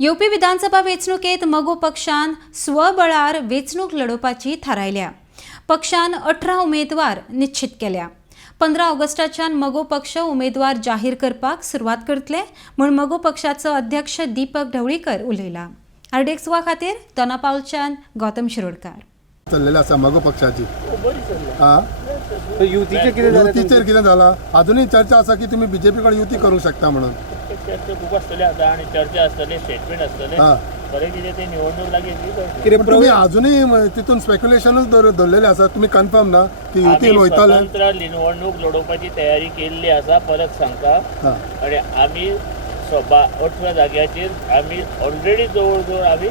UP विधानसभा वेंचणुकेत मगो पक्षान स्वबळार वेंचणूक लडोवपाची थारायल्या. पक्षान 18 उमेदवार निश्चित केल्या. 15 ऑगस्टाच्यान मगो पक्ष उमेदवार जाहीर करपाक सुरवात करतले म्हूण मगो पक्षाचो अध्यक्ष दीपक ढवळीकर उलयला. आरडीएक्स वा खातीर दोनापावलच्यान गौतम शिरोडकार. चल्लेली आसा मगो पक्षाची. युतीचेर कितें जाला अजूनही चर्चा आसा की तुम्ही बीजेपी कडे युती करूंक शकता म्हणून. चर्चा खूप आसतली आता आणि चर्चा आसतली स्टेटमेंट आसतले बरें कितें ते निवडणूक लागीं कितें तुम्ही अजूनही तितून स्पेक्युलेशनच दवरलेले आसा. तुम्ही कन्फर्म ना की युतीन वयतले. स्वतंत्र निवडणूक लडोवपाची तयारी केल्ली आसा परत सांगता. आणि आमी 18 जाग्याचेर आमी ऑलरेडी जवळ जवळ आमी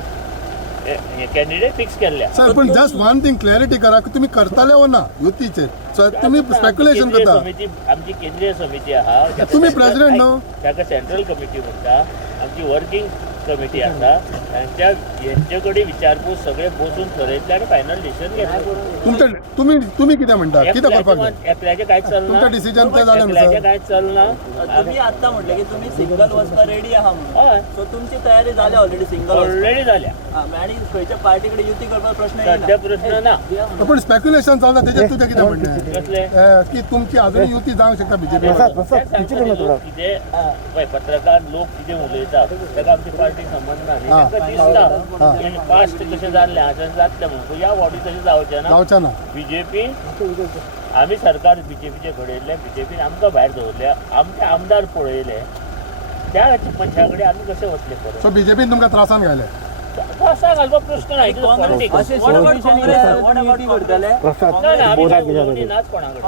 कॅन्डिडेट फिक्स केल्ल्या. सर पण जस्ट वन थिंग क्लॅरिटी करा की तुम्ही करताले हो ना युतीचेर. तुम्ही स्पेक्युलेशन करता. समिती आमची केंद्रीय समिती आहा तुम्ही प्रेसिडेंट न्हू. ताका सेंट्रल कमिटी म्हणटा. आमची वर्किंग कमिटी आसा हेंचे कडेन विचारपूस सगळे बसून थरयतले आनी फायनल डिसिजन घेतले. तुम्ही कितें म्हणटा कितें करपाक जाय. एकल्याचें कांयच चलना. तुमचें डिसिजन तें जालें एकल्याचें कांयच चलना. तुम्ही आता म्हटलं की तुम्ही सिंगल वचपा रेडी आहात म्हणून. हय सो तुमची तयारी झाली ऑलरेडी सिंगल ऑलरेडी जाल्या. आणि खंयच्या पार्टीकडे युती करपाचो प्रश्न सध्या प्रश्न ना. पण स्पेक्युलेशन चलता तेजेर तुजें कितें म्हणणें कसले की तुमची अजून युती जावंक शकता बीजेपी. कितें पत्रकार लोक कितें उलयता ताका आमची पार्टी संबंध ना. ताका दिसता पास्ट कशें जाल्लें आतां जातलें म्हणून ह्या वॉर्डी तशें जावचें ना. बीजेपी आमी सरकार बीजेपीचे घडयल्ले. बीजेपीन आमकां भायर दवरले. आमचे आमदार पळयले. त्या मनशा कडेन आमी कशें वतले परत. सो बीजेपीन तुमकां त्रासान घाले. असा घालपाक प्रश्न नाही.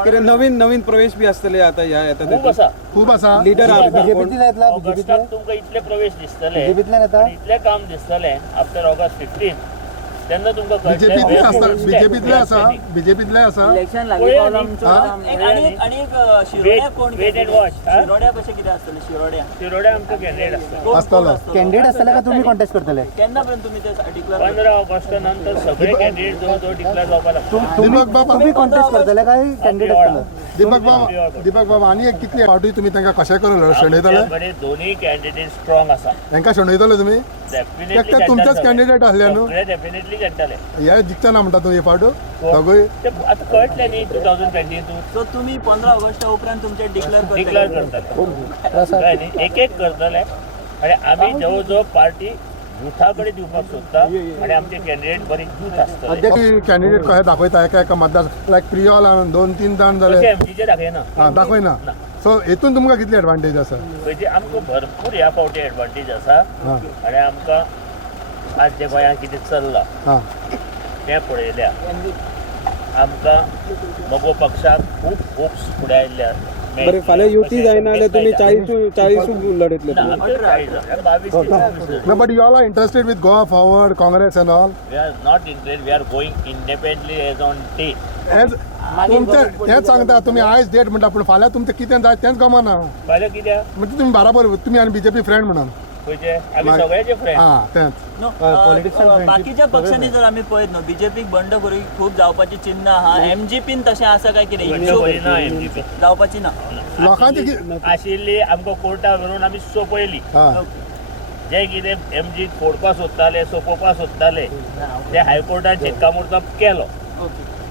कितें नवीन प्रवेश बी आसतले आता ह्या येता खूप आसा. लीडर ऑगस्टाक तुमकां इतले प्रवेश दिसतले इतले काम दिसतले आफ्टर ऑगस्ट 15 तेन्ना तुमकां बीजेपीतले आसा. बीजेपीतले आसा. इलेक्शन लागीं पावला आणि शिरोड्या कोण वेट एंड वॉच. शिरोड्या कशें कितें आसतलें शिरोड्या आमचो कॅन्डिडेट आसता. आसतलो. कॅन्डिडेट आसतले का तुम्ही कॉन्टेस्ट करतले. केन्ना पर्यंत तुम्ही ते डिक्लेअर 15 ऑगस्ट नंतर सगळे कॅन्डिडेट जवळ जवळ डिक्लेअर जावपाक लागतात. दीपक बाबा तुम्ही कॉन्टेस्ट करतले काय कॅन्डिडेट आसतले. दीपक बाबा आणि एक कितली पावटी तुम्ही तांकां कशें करून शेणयतले. आमच्याकडे दोन्ही कॅन्डिडेट स्ट्रॉंग आसा. तांकां शेणयतले तुमी. डेफिनेटली तुमचेच कॅन्डिडेट आसले न्हू. डेफिनेटली जेंटले. हे जिखचे ना म्हणटा तुम्ही फावट सगळी. ते आता कळटले न्ही 2022. सो तुम्ही 15 ऑगस्टा उपरांत तुमचे डिक्लेअर करतले. एक एक करतले आणि आम्ही जवळ जवळ पार्टी युथाकडे दिवपाक सोदता आणि आमचे कॅन्डिडेट बरी युथ आसतले. कॅन्डिडेट कशें दाखयता एका मतदार लायक प्रियोल 2-3 जाण जाले एमजीचे दाखयना. दाखयना. सो हेतून तुमकां कितली एडवांटेज आसा. म्हणजे आमकां भरपूर ह्या फावटी एडवांटेज आसा. आणि आमकां आज जे गोंयांत कितें चल्लां तें पळयल्या. आमकां मगो पक्षाक खूब होप्स फुडें आयिल्ल्या. बरें फाल्यां युती जायना जाल्यार तुमी 40 लढयतले. No, but you all are interested with Goa Forward, Congress and all. We are not interested. We are going independently as on date. तुमचें तेंच सांगता तुमी आयज डेट म्हणटा पूण फाल्यां तुमचें कितें जाय तेंच गमना. फाल्यां कित्याक म्हणजे तुमी बराबर तुमी आनी बीजेपी फ्रेंड म्हणून. खंयचे आमी सगळ्याचे फ्रेंड. तेंच. बाकीच्या पक्षांनी जर आम्ही पळयत न्हू बीजेपीक बंडखोरी खूप जावपाची चिन्ह आहा. एमजीपीन तशें आसा काय कितें ना एमजीपी जावपाची ना. लोकांची आशिल्ली आमकां कोर्टाक व्हरून आमी सोंपयली. जे कितें एमजी फोडपा सोदताले सोंपोवपा सोदताले ते हायकोर्टान शिक्कामोर्तब केलो.